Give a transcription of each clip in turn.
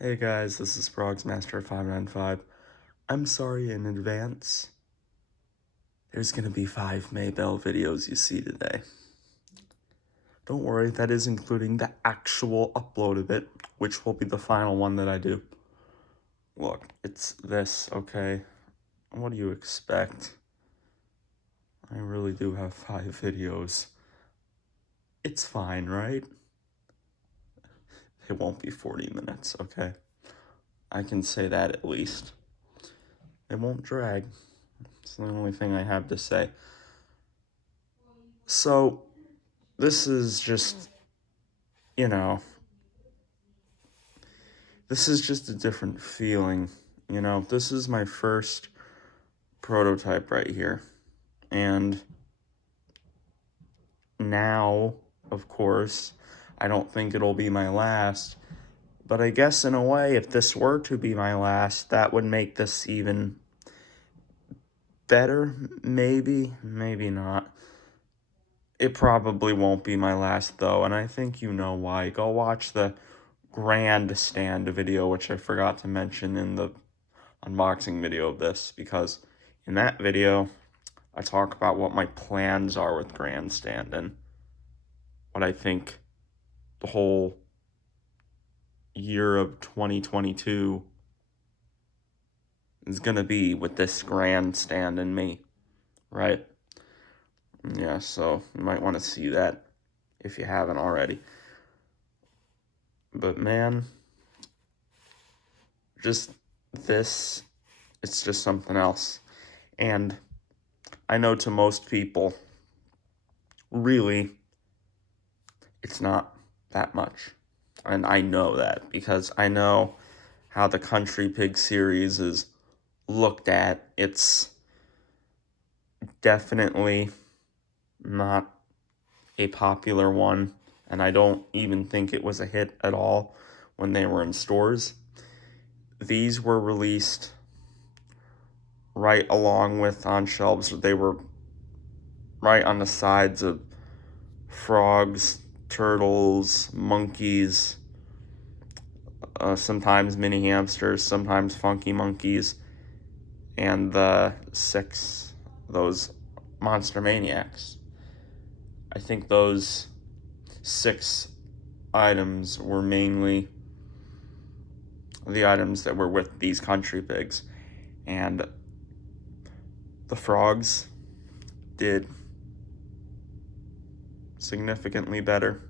Hey guys, this is Frogsmaster595. I'm sorry in advance. There's gonna be 5 Maybell videos you see today. Don't worry, that is including the actual upload of it, which will be the final one that I do. Look, it's this, okay? What do you expect? I really do have 5 videos. It's fine, right? It won't be 40 minutes, okay? I can say that at least. It won't drag. It's the only thing I have to say. So, this is just, you know, this is just a different feeling. This is my first prototype right here. And now, of course, I don't think it'll be my last. But I guess in a way, if this were to be my last, that would make this even better. Maybe, maybe not. It probably won't be my last though, and I think you know why. Go watch the grandstand video, which I forgot to mention in the unboxing video of this, because in that video, I talk about what my plans are with grandstand and what I think the whole year of 2022 is going to be with this grandstand and me, right? Yeah, so you might want to see that if you haven't already. But man, just this, it's just something else. And I know to most people, really, it's not that much. And I know that because I know how the Country Pig series is looked at. It's definitely not a popular one, and I don't even think it was a hit at all when they were in stores. These were released right along with on shelves. They were right on the sides of frogs, turtles, monkeys, sometimes mini hamsters, sometimes funky monkeys, and the 6, those Monster Maniacs. I think those 6 items were mainly the items that were with these Country Pigs. And the frogs did significantly better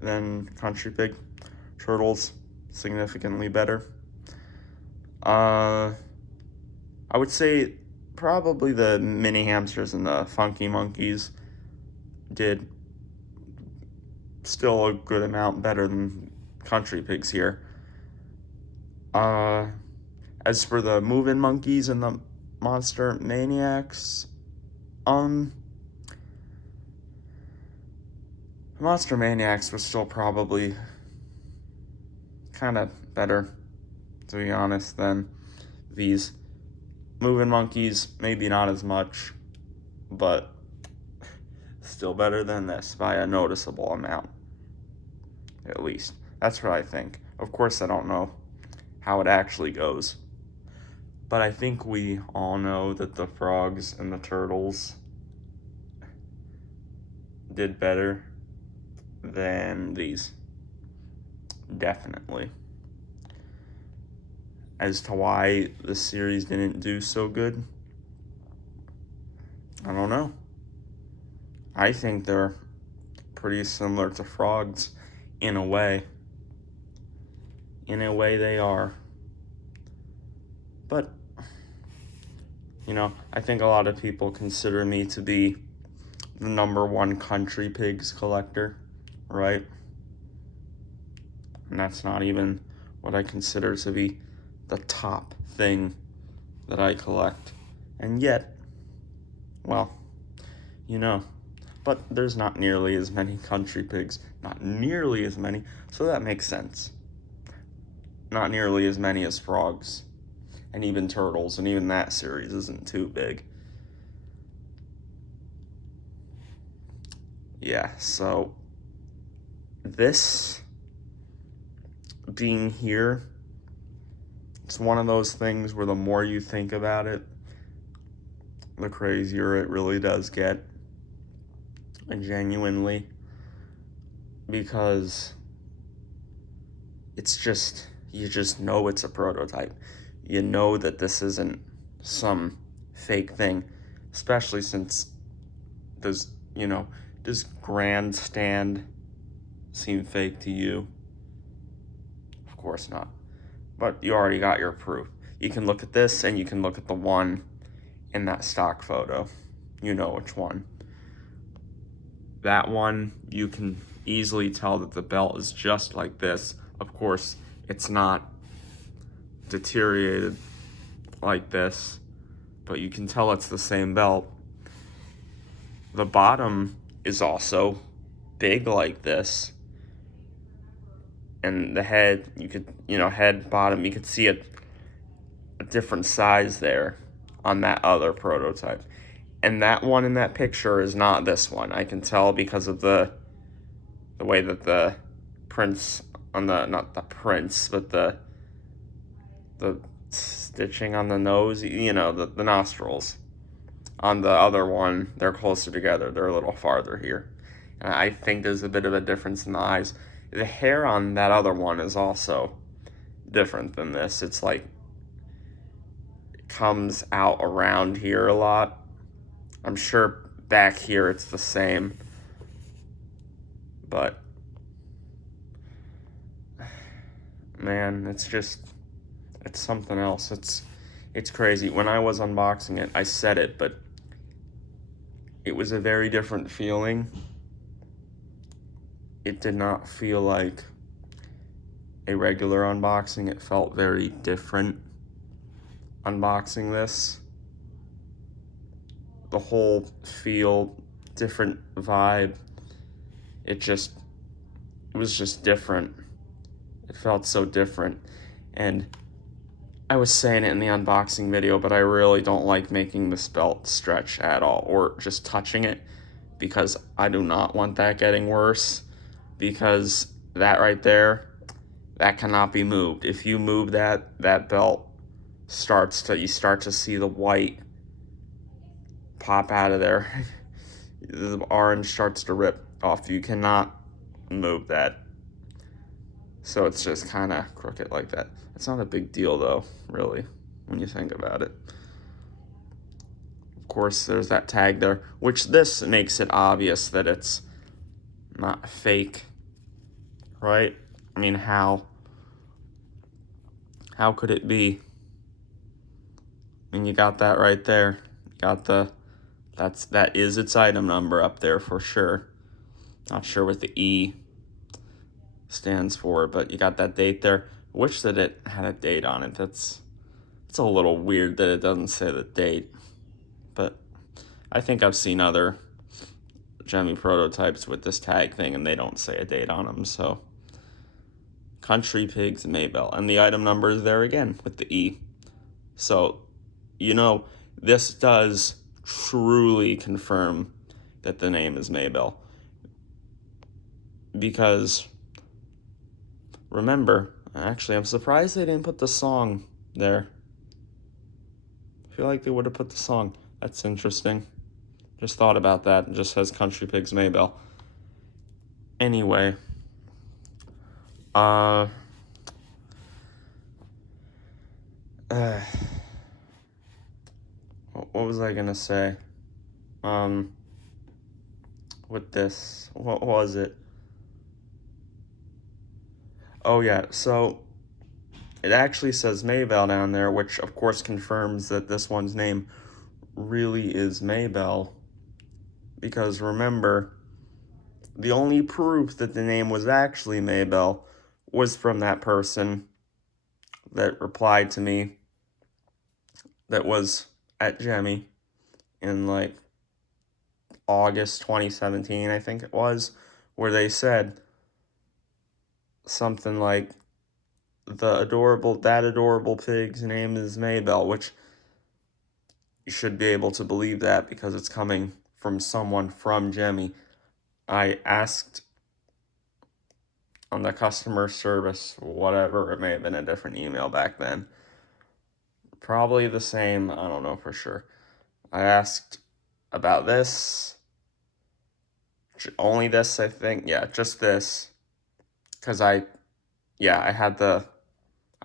than Country Pig. Turtles, significantly better. I would say probably the mini hamsters and the funky monkeys did still a good amount better than Country Pigs here. As for the moving monkeys and the Monster Maniacs, Monster Maniacs was still probably kind of better, to be honest, than these moving monkeys. Maybe not as much, but still better than this by a noticeable amount, at least. That's what I think. Of course, I don't know how it actually goes, but I think we all know that the frogs and the turtles did better than these. Definitely. As to why the series didn't do so good, I don't know. I think they're pretty similar to frogs in a way. In a way, they are. But, I think a lot of people consider me to be the #1 Country Pigs collector, right? And that's not even what I consider to be the top thing that I collect. And yet, well, but there's not nearly as many Country Pigs. Not nearly as many, so that makes sense. Not nearly as many as frogs. And even turtles, and even that series isn't too big. Yeah, so this being here, it's one of those things where the more you think about it, the crazier it really does get. And genuinely, because it's just, you just know it's a prototype. You know that this isn't some fake thing, especially since does grandstand seem fake to you? Of course not. But you already got your proof. You can look at this and you can look at the one in that stock photo. You know which one. That one, you can easily tell that the belt is just like this. Of course, it's not deteriorated like this, but you can tell it's the same belt. The bottom is also big like this. And the head, you could, head, bottom, you could see a different size there on that other prototype. And that one in that picture is not this one. I can tell because of the way that the prints on the, not the prints, but the stitching on the nose, the nostrils. On the other one, they're closer together. They're a little farther here. And I think there's a bit of a difference in the eyes. The hair on that other one is also different than this. It's like, it comes out around here a lot. I'm sure back here it's the same. But, man, it's something else. It's crazy. When I was unboxing it, I said it, but it was a very different feeling. It did not feel like a regular unboxing. It felt very different unboxing this. The whole feel, different vibe. It was just different. It felt so different. And I was saying it in the unboxing video, but I really don't like making this belt stretch at all, or just touching it, because I do not want that getting worse. Because that right there, that cannot be moved. If you move that belt you start to see the white pop out of there. The orange starts to rip off. You cannot move that. So it's just kind of crooked like that. It's not a big deal though, really, when you think about it. Of course, there's that tag there, which this makes it obvious that it's not fake, right? I mean, how could it be? I mean, you got that right there. You got that is its item number up there for sure. Not sure what the E stands for, but you got that date there. Wish that it had a date on it. It's a little weird that it doesn't say the date, but I think I've seen other Gemmy prototypes with this tag thing and they don't say a date on them. So Country Pigs Maybell, and the item number is there again with the E. So this does truly confirm that the name is Maybell, because remember, actually, I'm surprised they didn't put the song there. I feel like they would have put the song. That's interesting. Just thought about that. It just says Country Pigs Maybell. Anyway, what was I gonna say? With this, what was it? Oh yeah, so it actually says Maybell down there, which of course confirms that this one's name really is Maybell. Because remember, the only proof that the name was actually Maybell was from that person that replied to me that was at Gemmy in like August 2017, I think it was, where they said something like, that adorable pig's name is Maybell, which you should be able to believe that because it's coming from someone from Gemmy. I asked on the customer service, whatever. It may have been a different email back then. Probably the same, I don't know for sure. I asked about this, only this, I think. Yeah, just this. Because I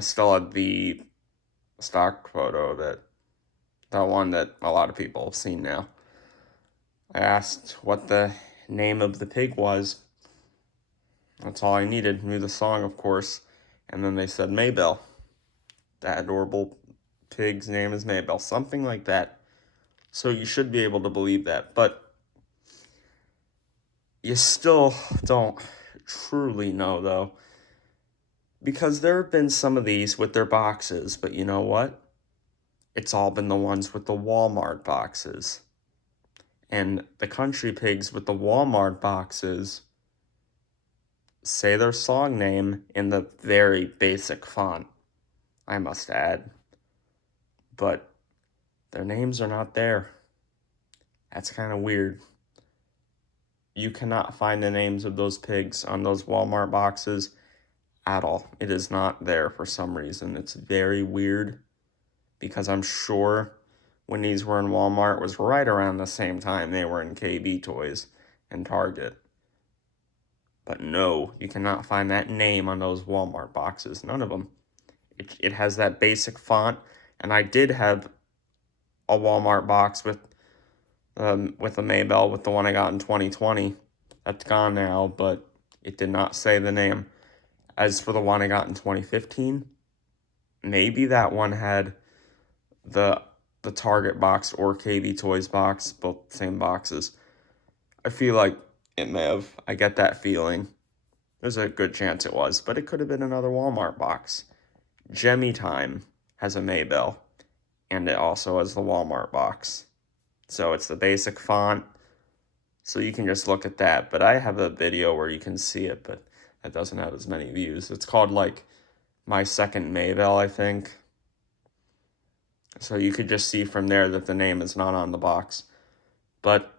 still had the stock photo of it. The one that a lot of people have seen now. I asked what the name of the pig was. That's all I needed. Knew the song, of course. And then they said Maybell. That adorable pig's name is Maybell. Something like that. So you should be able to believe that. But you still don't truly know, though. Because there have been some of these with their boxes. But you know what? It's all been the ones with the Walmart boxes. And the country pigs with the Walmart boxes say their song name in the very basic font, I must add. But their names are not there. That's kind of weird. You cannot find the names of those pigs on those Walmart boxes at all. It is not there for some reason. It's very weird because I'm sure when these were in Walmart was right around the same time they were in KB Toys and Target. But no, you cannot find that name on those Walmart boxes. None of them. It has that basic font, and I did have a Walmart box with a Maybell, with the one I got in 2020. That's gone now, but it did not say the name. As for the one I got in 2015, maybe that one had the Target box or KB Toys box, both same boxes. I feel like it may have. I get that feeling. There's a good chance it was, but it could have been another Walmart box. Jemmy Time has a Maybell, and it also has the Walmart box. So it's the basic font, so you can just look at that. But I have a video where you can see it, but that doesn't have as many views. It's called, like, My Second Maybell, I think. So you could just see from there that the name is not on the box. But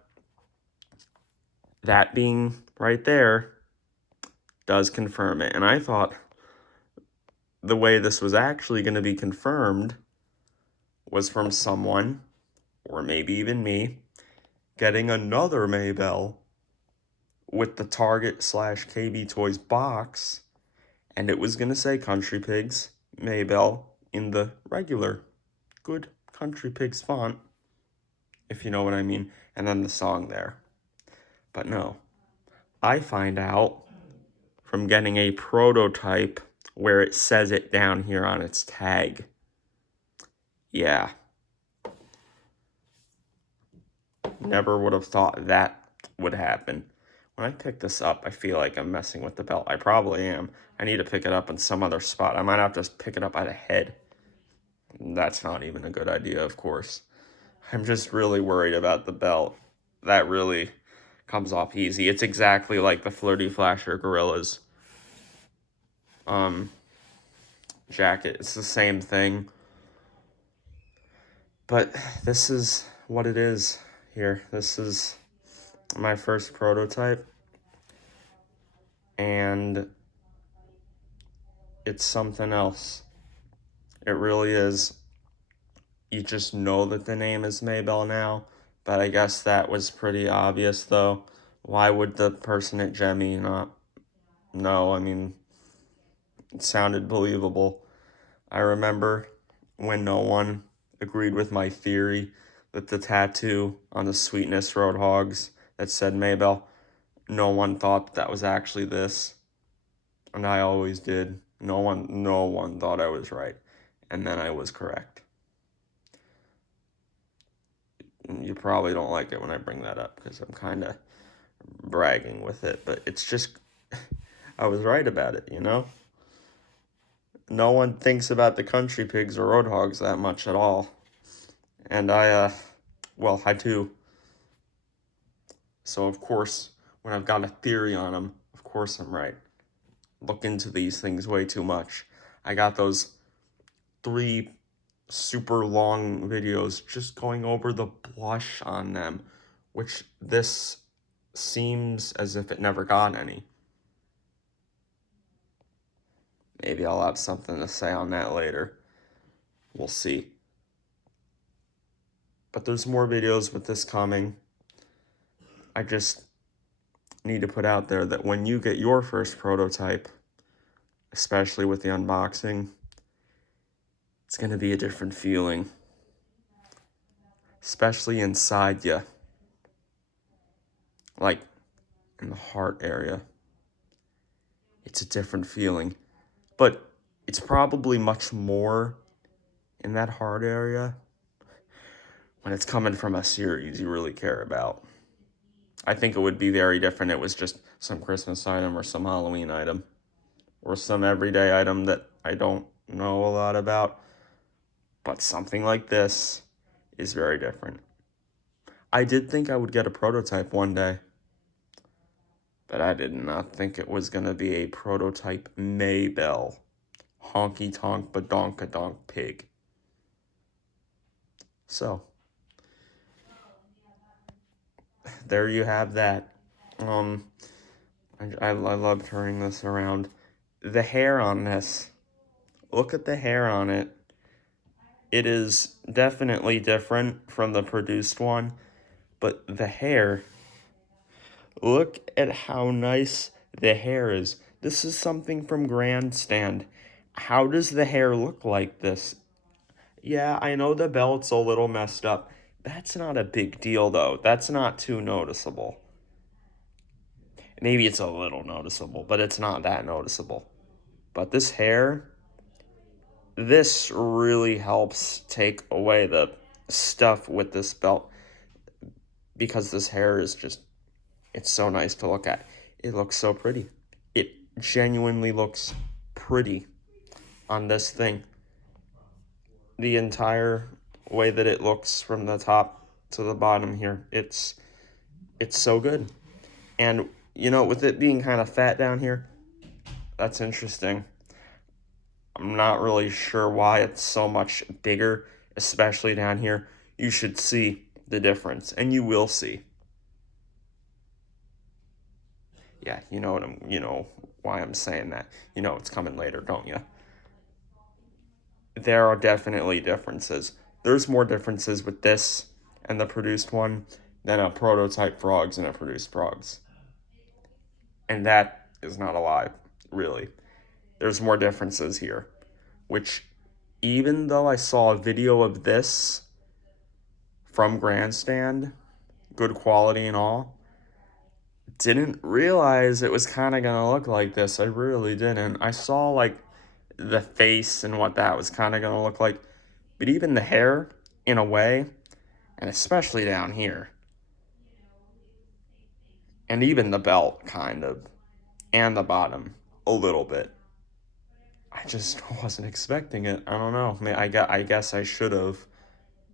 that being right there does confirm it. And I thought the way this was actually going to be confirmed was from someone, or maybe even me, getting another Maybell with the Target/KB Toys box, and it was going to say Country Pigs Maybell in the regular good Country Pigs font, if you know what I mean, and then the song there. But no, I find out from getting a prototype where it says it down here on its tag. Yeah. Never would have thought that would happen. When I pick this up, I feel like I'm messing with the belt. I probably am. I need to pick it up in some other spot. I might have to pick it up by the head. That's not even a good idea, of course. I'm just really worried about the belt. That really comes off easy. It's exactly like the Flirty Flasher Gorillas jacket. It's the same thing. But this is what it is here. This is my first prototype. And it's something else. It really is. You just know that the name is Maybell now, but I guess that was pretty obvious, though. Why would the person at Jemmy not know? I mean, it sounded believable. I remember when no one agreed with my theory that the tattoo on the Sweetness Roadhogs that said Maybell, no one thought that was actually this, and I always did. No one thought I was right, and then I was correct. You probably don't like it when I bring that up because I'm kind of bragging with it, but it's just, I was right about it, you know? No one thinks about the Country Pigs or Roadhogs that much at all. And I do. So, of course, when I've got a theory on them, of course I'm right. Look into these things way too much. I got those 3 super long videos just going over the blush on them, which this seems as if it never got any. Maybe I'll have something to say on that later. We'll see. But there's more videos with this coming. I just need to put out there that when you get your first prototype, especially with the unboxing, it's going to be a different feeling. Especially inside you. Like in the heart area. It's a different feeling. But it's probably much more in that heart area when it's coming from a series you really care about. I think it would be very different if it was just some Christmas item or some Halloween item or some everyday item that I don't know a lot about. But something like this is very different. I did think I would get a prototype one day, but I did not think it was going to be a prototype Maybell honky tonk badonkadonk pig. So, there you have that. I love turning this around. The hair on this. Look at the hair on it. It is definitely different from the produced one, but the hair, look at how nice the hair is. This is something from Grandstand. How does the hair look like this? Yeah, I know the belt's a little messed up. That's not a big deal, though. That's not too noticeable. Maybe it's a little noticeable, but it's not that noticeable. But this hair, this really helps take away the stuff with this belt because this hair is just, it's so nice to look at. It looks so pretty. It genuinely looks pretty on this thing. The entire way that it looks from the top to the bottom here, it's so good. And, you know, with it being kind of fat down here, that's interesting. I'm not really sure why it's so much bigger, especially down here. You should see the difference, and you will see. Yeah, you know why I'm saying that. You know it's coming later, don't you? There are definitely differences. There's more differences with this and the produced one than a prototype frogs and a produced frogs. And that is not a lie, really. There's more differences here, which even though I saw a video of this from Grandstand, good quality and all, didn't realize it was kind of gonna look like this. I really didn't. I saw like the face and what that was kind of gonna look like, but even the hair, in a way, and especially down here, and even the belt, kind of, and the bottom, a little bit. I just wasn't expecting it. I don't know. I guess I should have,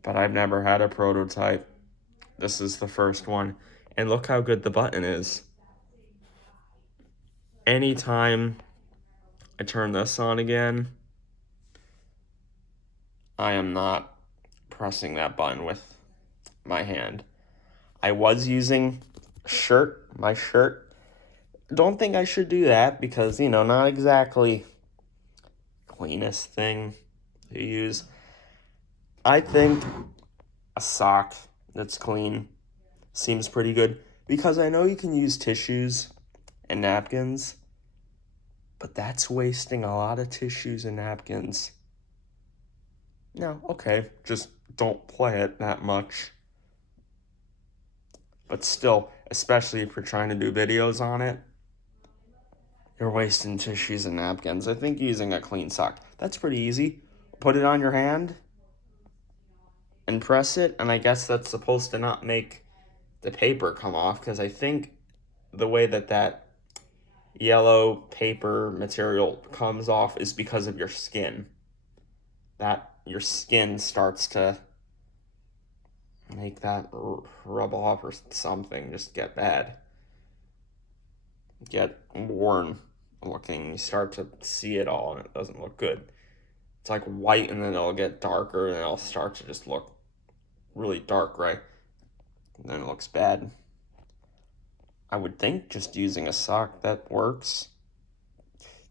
but I've never had a prototype. This is the first one. And look how good the button is. Anytime I turn this on again, I am not pressing that button with my hand. I was using my shirt. Don't think I should do that because, you know, not exactly cleanest thing to use. I think a sock that's clean seems pretty good because I know you can use tissues and napkins, but that's wasting a lot of tissues and napkins. No, okay, just don't play it that much. But still, especially if you're trying to do videos on it, you're wasting tissues and napkins. I think using a clean sock, that's pretty easy. Put it on your hand and press it, and I guess that's supposed to not make the paper come off, because I think the way that yellow paper material comes off is because of your skin. That your skin starts to make that rub off or something, just get bad. Get worn looking. You start to see it all and it doesn't look good. It's like white and then it'll get darker and it'll start to just look really dark, right? And then it looks bad. I would think just using a sock that works.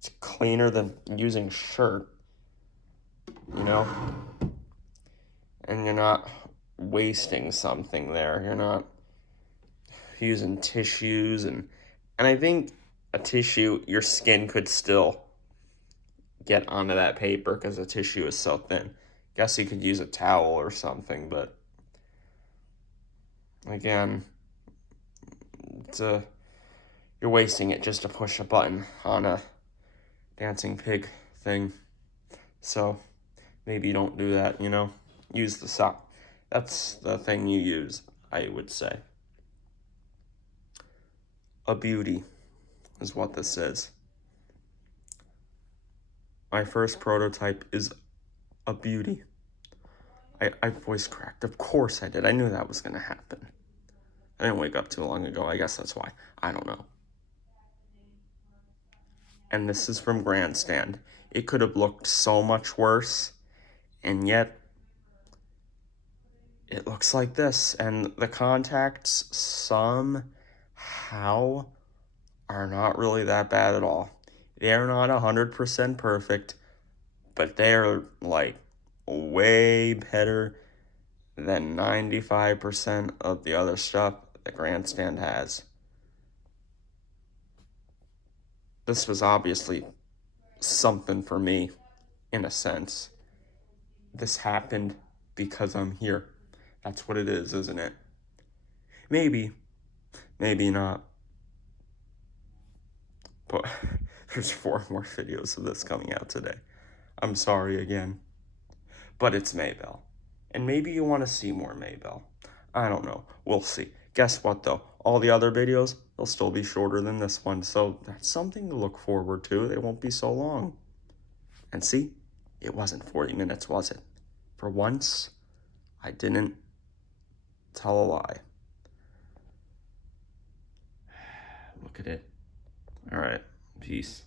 It's cleaner than using shirt, you know? And you're not wasting something there. You're not using tissues, and I think a tissue, your skin could still get onto that paper because the tissue is so thin. Guess you could use a towel or something, but again, you're wasting it just to push a button on a dancing pig thing. So maybe you don't do that, you know? Use the sock. That's the thing you use, I would say. A beauty is what this is. My first prototype is a beauty. I voice cracked. Of course I did. I knew that was going to happen. I didn't wake up too long ago. I guess that's why. I don't know. And this is from Grandstand. It could have looked so much worse, and yet it looks like this. And the contacts somehow are not really that bad at all. They're not 100% perfect, but they're like way better than 95% of the other stuff the Grandstand has. This was obviously something for me, in a sense. This happened because I'm here. That's what it is, isn't it? Maybe, maybe not. But there's 4 more videos of this coming out today. I'm sorry again. But it's Maybell. And maybe you want to see more Maybell. I don't know. We'll see. Guess what, though? All the other videos, they'll still be shorter than this one. So that's something to look forward to. They won't be so long. And see, it wasn't 40 minutes, was it? For once, I didn't tell a lie. Look at it. All right. Peace.